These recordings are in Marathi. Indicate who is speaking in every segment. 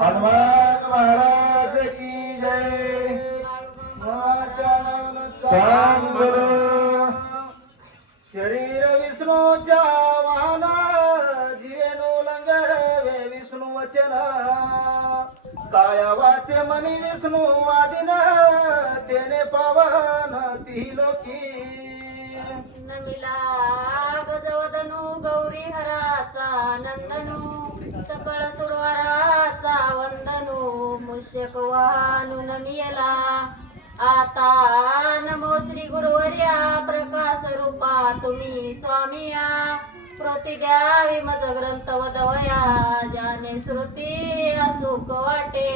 Speaker 1: हनुमान महाराज की जय। चांग बोलो
Speaker 2: शरीर विष्णूच्या वाहना जीवेनो लंगवे विष्णू वचन। काया वाचे मनी विष्णू वादिन तेने पावन ती लोकी
Speaker 3: नमिला गजवदनु गौरी हराचा नंदनु। सकळ सुरवराचा वंदनो मुष्यक वाहनु मियला आता नमो श्री गुरुवर्या प्रकाश रूपा तुम्ही स्वामिया. प्रति घ्यावी मज ग्रंथ वदवया ज्याने श्रुती असुक वाटे.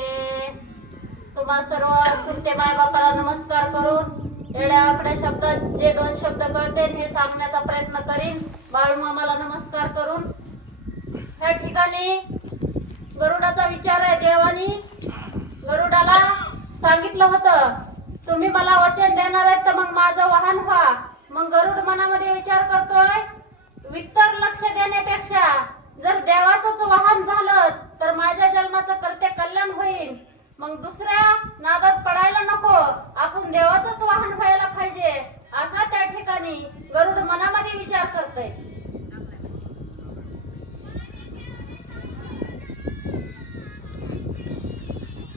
Speaker 3: तुम्हा सर्व सुट्टे माय बापाला नमस्कार करून एवढ्या आकड्या शब्दात जे दोन शब्द कळते हे सांगण्याचा प्रयत्न करीन. बाळूमामाला नमस्कार करून त्या ठिकाणी गरुडाचा विचार आहे देवानी गरुडाला सांगितलं होतं तुम्ही मला वचन देणार आहेत तर मग माझं वाहन व्हा. मग गरुड मनामध्ये विचार करतोय वित्तर लक्ष देण्यापेक्षा जर देवाचंच वाहन झालं तर माझ्या जन्माचं करते कल्याण होईल. मग दुसऱ्या नादात पडायला नको आपण देवाचंच वाहन व्हायला पाहिजे. असा त्या ठिकाणी गरुड मनामध्ये विचार करतोय.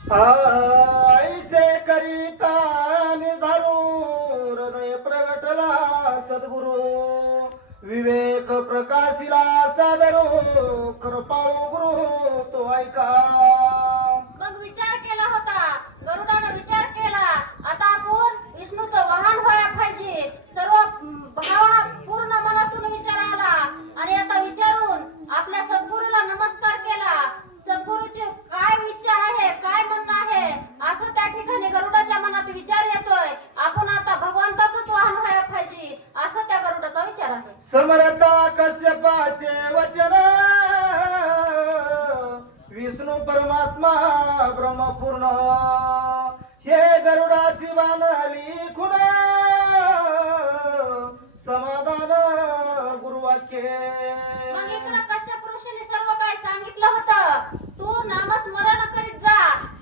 Speaker 2: ऐसे करिता निधारू हृदय प्रगटला सद्गुरु. विवेक प्रकाशिला सादरो कृपाळू गुरु तो ऐका
Speaker 3: मग विचार केला होता गरुडाने विचार केला आता आपण विष्णूचं वाहन व्हायला पाहिजे सर्व भावा पूर्ण मनातून विचार आला आणि आता विचारून आपल्या सद्गुरूला नमस्कार केला सद्गुरूची काय इच्छा आहे काय म्हणणं आहे असं त्या ठिकाणी गरुडाच्या मनात विचार येतोय आपण आता भगवंताचंच वाहन व्हायला पाहिजे असं त्या गरुडाचा विचार आहे
Speaker 2: समरता कश्यपाचे वचन विष्णू परमात्मा ब्रह्मपूर्ण. हे गरुडा शिवान लिखुन समाधान गुरुवाक्य.
Speaker 3: मग इकडं सर्व काय सांगितलं होतं? तू नामस्मरण करीत जा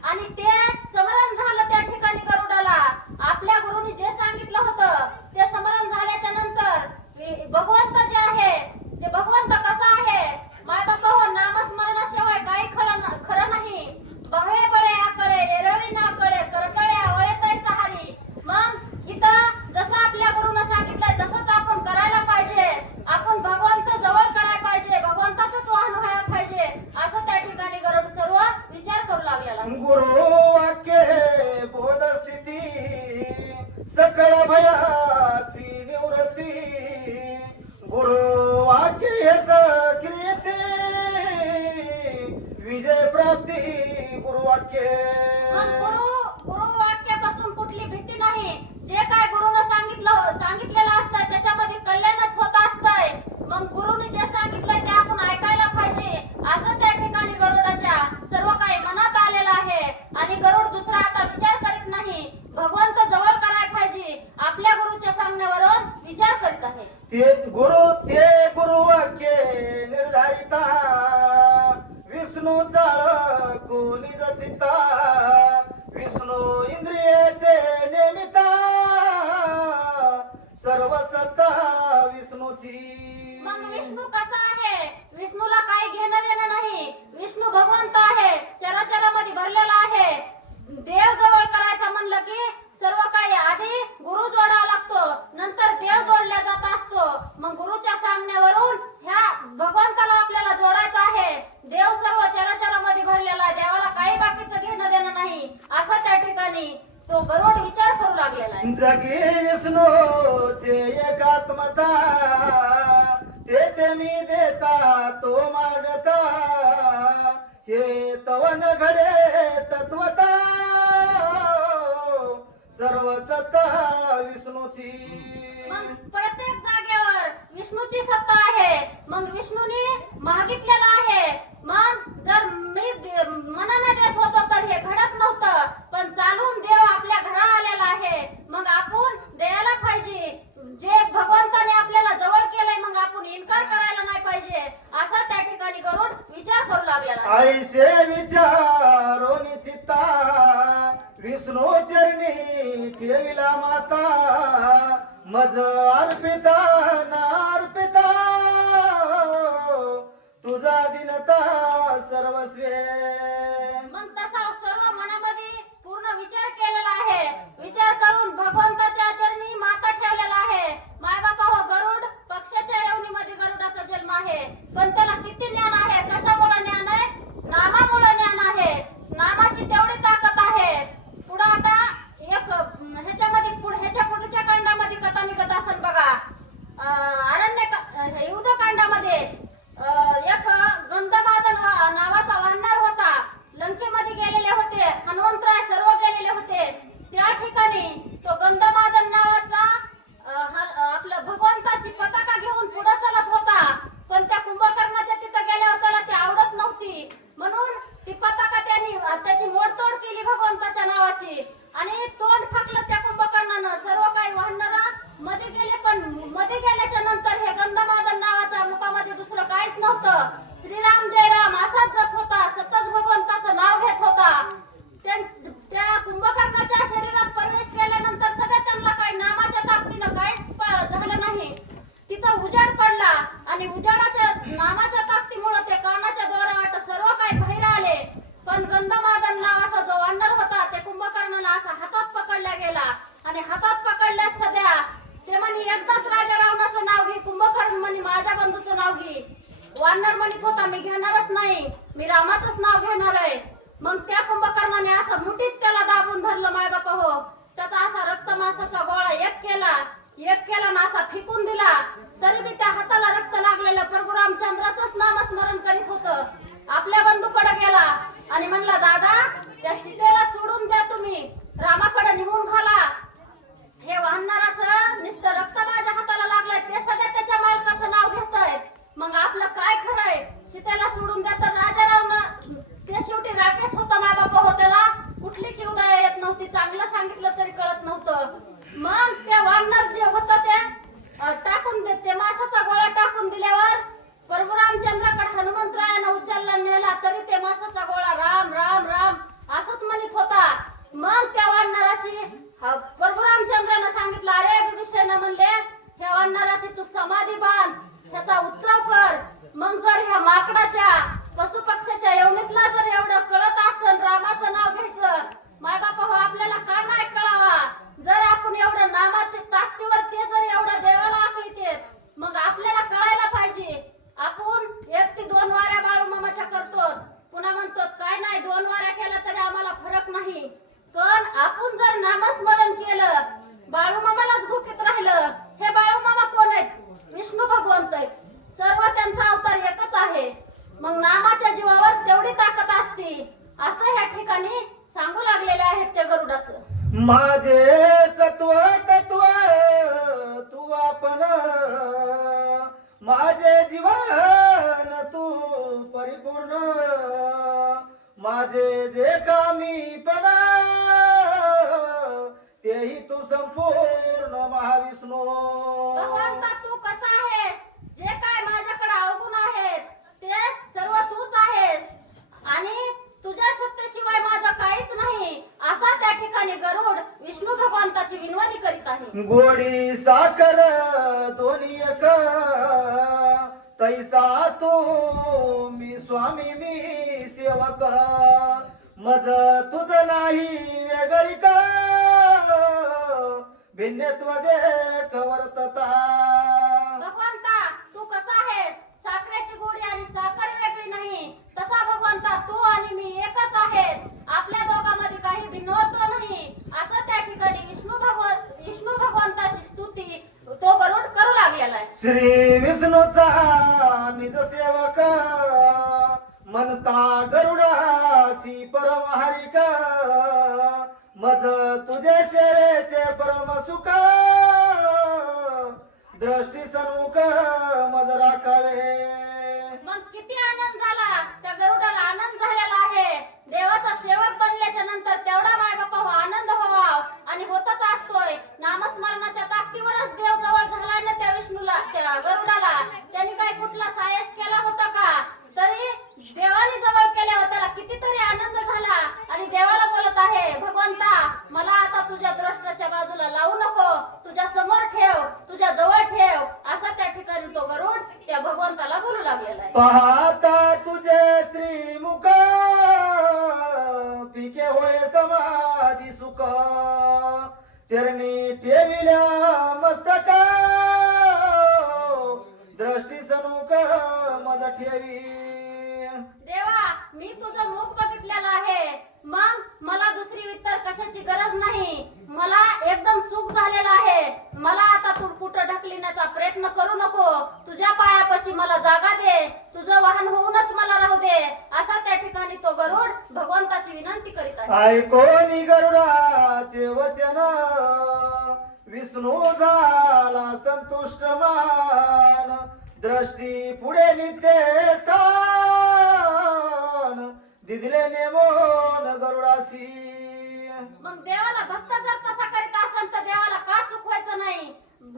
Speaker 3: आणि ते स्मरण झालं त्या ठिकाणी गरुडाला. आपल्या गुरुनी जे सांगितलं होतं ते स्मरण झाल्याच्यानंतर वि- भगवंत जे आहे ते भगवंत कसा आहे माय बापा हो नामस्मरणाशिवाय काही खरं न- खरं नाही बहे बळे आकळे एरवी ना कळे करकळ्या वळेतय सहारी मग इथं जसं आपल्या गुरुनं सांगितलंय तसंच आपण करायला पाहिजे आपण भगवंत जवळ करायला पाहिजे भगवंताचंच वाहन व्हायला पाहिजे असं त्या ठिकाणी गरुड सर्व विचार करू लागलेला आहे.
Speaker 2: गुरु वाक्य बोध स्थिती सकळ भयाची निवृत्ती गुरु वाक्य सक्रियते विजय प्राप्ती गुरु वाक्य
Speaker 3: मग गुरु गुरु वाक्यापासून कुठली भीती नाही जे काय गुरुनं सांगितलं सांगितलेलं असतं त्याच्यामध्ये कल्याणच होत असतंय मग गुरुने जे सांगितलंय ते आपण ऐकायला पाहिजे असं त्या ठिकाणी गरुडाच्या सर्व काही मनात आलेलं आहे आणि गरुड दुसरा आता विचार करीत नाही भगवंत जवळ करायला पाहिजे आपल्या गुरुच्या सांगण्यावरून विचार करीत आहे
Speaker 2: ते गुरु ते गुरु वाक्य निर्धारिता विष्णू चाळ कोणी चित्ता विष्णू इंद्रिये ते नेमिता. सर्व सत्ता विष्णूची.
Speaker 3: मग विष्णू कसा आहे? विष्णूला काही घेणं देणं नाही. विष्णू भगवंत आहे. चराचरामध्ये भरलेला आहे. देव जवळ करायचं म्हणलं की सर्व काही आधी गुरु जोडावा लागतो नंतर देव जोडला जात असतो मग गुरुच्या सामन्यावरून ह्या भगवंताला आपल्याला जोडायचं आहे देव सर्व चराचरामध्ये भरलेला आहे देवाला काही बाकीचं घेणं देणं नाही असा त्या ठिकाणी तो गरुड विचार करू लागलेला आहे
Speaker 2: जगी विष्णूचे एकात्मता ते ते मी देता तो मागता कवन घडे तत्वता? सर्व सत्ता विष्णूची.
Speaker 3: मग प्रत्येक जागेवर विष्णूची सत्ता आहे. मग विष्णूने मागितलेला आहे. मग जर मी मनाने देत होतो तर हे घडत नव्हतं. पण चालून देव आपल्या घरा आलेला आहे. मग आपण
Speaker 2: सर्वस्वे
Speaker 3: मग तसा सर्व मनामध्ये पूर्ण विचार केलेला आहे. विचार करून भगवंताच्या चरणी माता ठेवलेला आहे. माय बापा हो गरुड पक्षाच्या यवनीमध्ये गरुडाचा जन्म आहे. पण त्याला किती ज्ञान आहे? कशामुळे ज्ञान आहे? नामामुळे ज्ञान आहे. नामाची तेवढी ताकद आहे. पुढं आता एक अं, ह्याच्यामध्ये पुढे ह्याच्या पुढच्या कांडामध्ये कथा निघत असेल बघा अं, अरण्य युद्ध कांडामध्ये अं, एक गंधमादन नावाचा वाहणार होता लंकेमध्ये गेलेले होते हनुमंतराय सर्व गेलेले होते त्या ठिकाणी तो गंधमादन नावाचा अं, हा- आपलं भगवंताची पताका घेऊन पुढे चालत होता पण त्या कुंभकर्णाच्या तिथं गेल्यावर त्याला ती आवडत नव्हती म्हणून ती पताका त्यांनी अं, त्याची मोडतोड केली भगवंताच्या नावाची आणि तोंड फाकलं त्या कुंभकर्णानं सर्व काही वाहणारा मध्ये गेले पण मध्ये गेल्याच्यानंतर हे गंधमादन नावाच्या मुखामध्ये दुसरं काहीच नव्हतं श्रीराम जय राम असाच जप होता सतत भगवंताचं नाव घेत होता त्यां- त्या कुंभकर्णाच्या शरीरात प्रवेश केल्यानंतर सगळं त्यांना काही नामाच्या ताकदीनं काहीच प- झालं नाही तिथं उजाड पडला आणि उजाडाच्या नामाच्या ताकदीमुळे ते कानाच्या द्वारावाट सर्व काही बाहेर आले. पण गंधमादन नावाचा जो वांडर होता ते कुंभकर्णाला असा हातात पकडला गेला. आणि हातात पकडल्या सध्या ते म्हणे एकदाच राजा रावणाचं नाव घे कुंभकर्ण म्हणे माझ्या बंधूचं नाव घे. वानर म्हणत होता मी घेणारच नाही मी रामाचंच नाव घेणार आहे. मग त्या कुंभकर्णाने असं मुठीत त्याला दाबून धरलं माय बापा हो. त्याचा असा रक्तमासाचा गोळा एक केला एक केला ना असा फेकून दिला. तरी बी त्या हाताला रक्त लागलेलं प्रभू रामचंद्राचंच नामस्मरण करीत होत. आपल्या बंधूकडे गेला आणि म्हणला दादा त्या सीतेला सोडून द्या तुम्ही. रामाकडे निघून घाला. हे वाहनाराचं नुसतं रक्त माझ्या हाताला लागलंय ते सगळं त्याच्या मालकाचं नाव घेतय मग आपलं काय खरंय सीतेला सोडून द्या तर राजा रावण ते शेवटी राकेश होता माय बापा हो त्याला कुठली की उदय येत नव्हती चांगलं सांगितलं तरी कळत नव्हतं मग ते वानर जे होतं ते अं, टाकून दे ते मासाचा गोळा टाकून दिल्यावर प्रभू रामचंद्राकडे हनुमंतरायानं उचलला नेला माणसाचा गोळा राम राम राम असंच म्हणत होता. मग त्या वाढणाराची प्रभू रामचंद्रानं सांगितलं अरे विभीषण म्हणले ह्या वाढणाराची तू समाधी बांध त्याचा उत्सव कर. मग जर ह्या माकडाच्या पशु पक्षाच्या यवनीतला जर एवढं कळत असेल रामाचं नाव घ्यायचं माय बापा हो आपल्याला का नाही कळावा? जर आपण एवढं नामाचे ताकदीवर ते जर एवढं देवाला आकळीत मग आपल्याला कळायला पाहिजे आपण एक ते दोन वाऱ्या बाळू मामाच्या करतो पुन्हा म्हणतो काय नाही दोन वाऱ्या केल्या तरी आम्हाला फरक नाही पण आपण जर नामस्मरण केलं बाळू मामालाच गुपित राहिलं हे बाळू मामा कोण आहेत विष्णू भगवंत आहेत सर्व त्यांचा अवतार एकच आहे मग नामाच्या जीवावर तेवढी ताकद असते असं ह्या ठिकाणी सांगू लागलेले आहेत त्या गरुडाचं.
Speaker 2: माझे गोडी साखर दोन्ही एक. तैसा तो मी स्वामी मी सेवक. मज तुझ नाही वेगळी का भिन्नत्व दे वर्तता.
Speaker 3: भगवंता तू कसा आहेस? साखरेची गोडी आणि साखर वेगळी नाही. तसा भगवंता तू आणि मी एकच आहेत. आपल्या दोघांमध्ये काही भिन्नत्व नाही. असं त्या ठिकाणी विष्णू भगवंत विष्णू भगवंताची स्तुती तो गरुड करू लागलेला आहे.
Speaker 2: श्री विष्णूचा निज सेवक म्हणता गरुडासी परमहारिक मज तुझे सेवेचे परम सुख दृष्टी सन्मुख मज राखावे.
Speaker 3: मग किती आनंद झाला? त्या गरुडाला आनंद झालेला आहे देवाचा सेवक बनल्याच्या नंतर तेवढा माय बापा हो आनंद व्हावा आणि होतच असतोय नामस्मरणाच्या ताकदीवरच देव जवळ झाला ना त्या विष्णूला त्या गरुडाला त्यांनी काय कुठला सायस केला होता का तरी देवाने जवळ
Speaker 2: श्रीमुख पिके होय समाधी सुख. चरणी ठेविल्या मस्तक दृष्टी सनुक मज ठेवी.
Speaker 3: देवा मी तुझं मुख बघितलेलं आहे. मग मला दुसरी इतर कशाची गरज नाही? मला एकदम सुख झालेलं आहे. मला आता तू कुठं ढकलिण्याचा प्रयत्न करू नको. तुझ्या पायापाशी मला जागा दे. तुझं वाहन होऊनच मला राहू दे. असा त्या ठिकाणी तो गरुड भगवंताची विनंती करीत आहे.
Speaker 2: ऐकोनी गरुडाचे वचन विष्णू झाला संतुष्ट मान. दृष्टी पुढे नित्य स्थान दिदले नेमोन गरुडासी
Speaker 3: मग देवाला भक्त जर तसा करीत असेल तर देवाला का सुख व्हायचं नाही?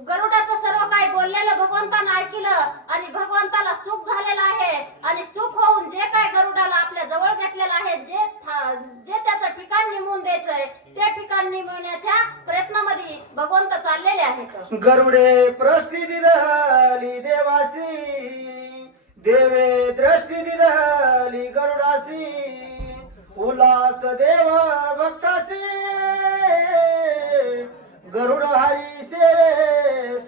Speaker 3: गरुडाचं सर्व काही बोललेलं भगवंतानं ऐकलं आणि भगवंताला सुख झालेलं आहे आणि सुख होऊन जे काय गरुडाला आपल्या जवळ घेतलेलं आहे जे जे त्याचं ठिकाण निमून द्यायचंय ते ठिकाण निमवण्याच्या प्रयत्नामध्ये भगवंत चाललेले आहेत.
Speaker 2: गरुडे प्रष्टी दिली देवासी देवे दृष्टी दिली गरुडासी. उल्हास देव भक्तासे गरुड हरी सेवे